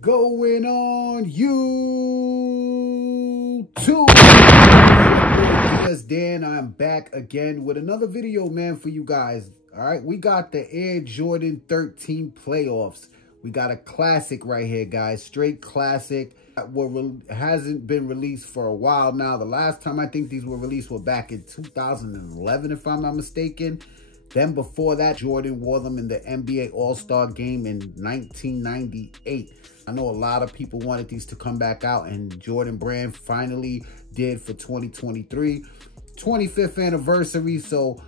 going on YouTube? Yes, Dan, I'm back again with another video, man, for you guys. All right, we got the Air Jordan 13 playoffs. We got a classic right here, guys. Straight classic. Hasn't been released for a while now. The last time I think these were released were back in 2011, if I'm not mistaken. Then before that, Jordan wore them in the NBA All-Star game in 1998. I know a lot of people wanted these to come back out, and Jordan brand finally did for 2023. 25th anniversary, so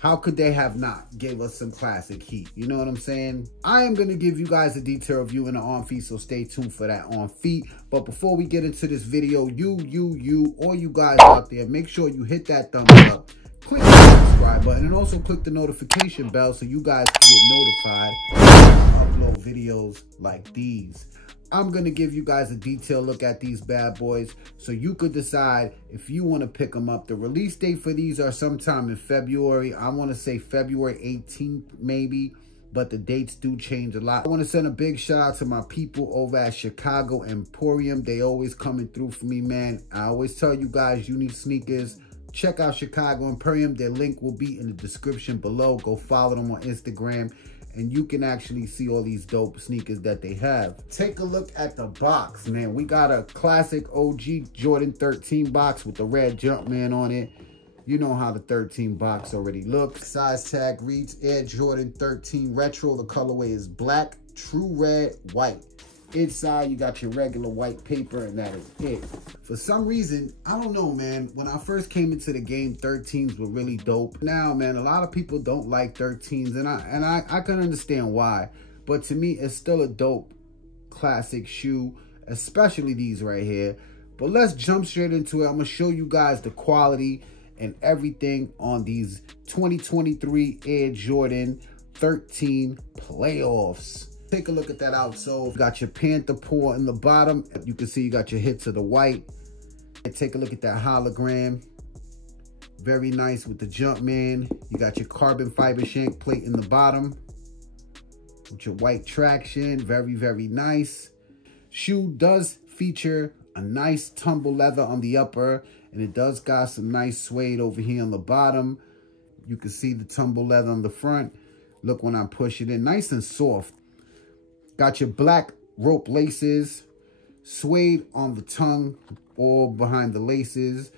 how could they have not gave us some classic heat? You know what I'm saying? I am going to give you guys a detailed review in the on feet, so stay tuned for that on feet. But before we get into this video, all you guys out there, make sure you hit that thumbs up. Click the subscribe button and also click the notification bell so you guys can get notified when I upload videos like these. I'm going to give you guys a detailed look at these bad boys so you could decide if you want to pick them up. The release date for these are sometime in February. I want to say February 18th maybe, but the dates do change a lot. I want to send a big shout out to my people over at Chicago Emporium. They always coming through for me, man. I always tell you guys, you need sneakers, check out Chicago Emporium. Their link will be in the description below. Go follow them on Instagram, and you can actually see all these dope sneakers that they have. Take a look at the box, man. We got a classic OG Jordan 13 box with the red Jumpman on it. You know how the 13 box already looks. Size tag reads Air Jordan 13 Retro. The colorway is black, true red, white. Inside, you got your regular white paper, and that is it. For some reason, I don't know, man. When I first came into the game, 13s were really dope. Now, man, a lot of people don't like 13s, and I can understand why. But to me, it's still a dope classic shoe, especially these right here. But let's jump straight into it. I'm gonna show you guys the quality and everything on these 2023 Air Jordan 13 playoffs. Take a look at that outsole. You got your Panther paw in the bottom. You can see you got your hits of the white. And take a look at that hologram. Very nice with the Jumpman. You got your carbon fiber shank plate in the bottom with your white traction. Very, very nice. Shoe does feature a nice tumble leather on the upper, and it does got some nice suede over here on the bottom. You can see the tumble leather on the front. Look when I push it in, nice and soft. Got your black rope laces, suede on the tongue, all behind the laces.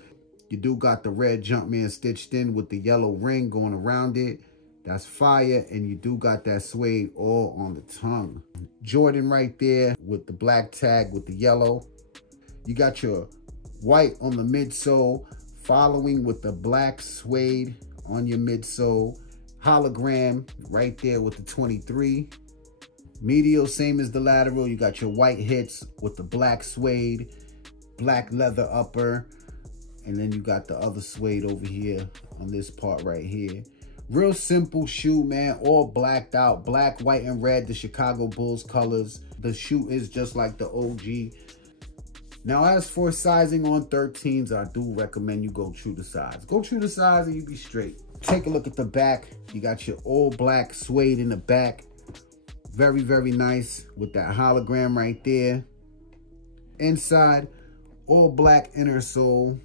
You do got the red Jumpman stitched in with the yellow ring going around it. That's fire. And you do got that suede all on the tongue. Jordan right there with the black tag with the yellow. You got your white on the midsole, following with the black suede on your midsole. Hologram right there with the 23. Medial, same as the lateral. You got your white hits with the black suede, black leather upper, and then you got the other suede over here on this part right here. Real simple shoe, man, all blacked out. Black, white, and red, the Chicago Bulls colors. The shoe is just like the OG. Now, as for sizing on 13s, I do recommend you go true to size. Go true to size and you be straight. Take a look at the back. You got your all black suede in the back. Very, very nice with that hologram right there. Inside, all black inner sole.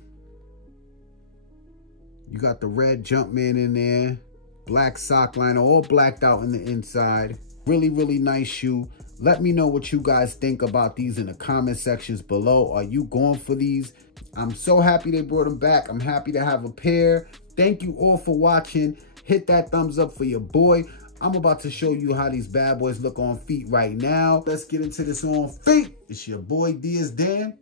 You got the red Jumpman in there. Black sock liner, all blacked out in the inside. Really, really nice shoe. Let me know what you guys think about these in the comment sections below. Are you going for these? I'm so happy they brought them back. I'm happy to have a pair. Thank you all for watching. Hit that thumbs up for your boy. I'm about to show you how these bad boys look on feet right now. Let's get into this on feet. It's your boy DS Dan.